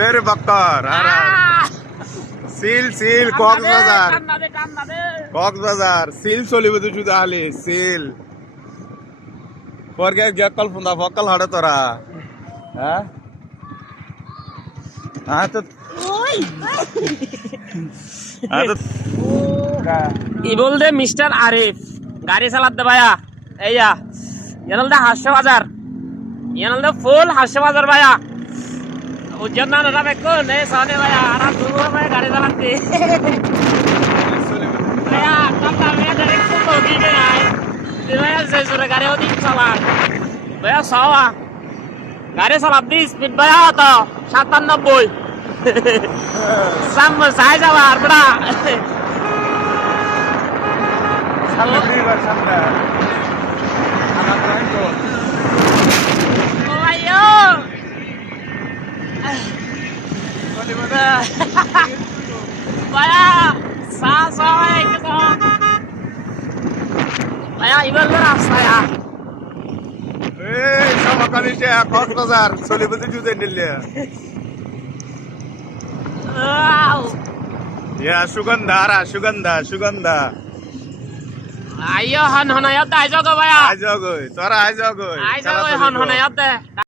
Very bakkar. Seal, Coxbazar. Seal solibu tu juda hali. Seal. Forget gakkal funda fokkal hada tora. ই বলতে mister Arif গাড়ি চালাতে ভাইয়া এইয়া ইয়ানলদা হাস্য বাজার ইয়ানলদা ফুল হাস্য বাজার ভাইয়া উজ্জ্বল না না বেকুন এই সামনে ভাইয়া আর দূর ভাই গাড়ি চালাতে ভাইয়া কাটা ভাইয়া ডাইরেক্ট তো দিবে নাই ভাইয়া যে জোরে গাড়ি ওদি চালা ভাইয়া সাওয়া গাড়ি চালাতে স্পিড ভাইয়া তো 97 Sama saya jawab beda. Sampai river sampai. Anak itu. Oh ayo. Kali mana? Baya, saya gitu. Baya ibu beras saya. Sama kali saya Coxbazar, solibu tu juda nilia. Ya Sugandha. Ayo han hanayat aja go baya. Aja go, tora aja go. Aja go han hanayat.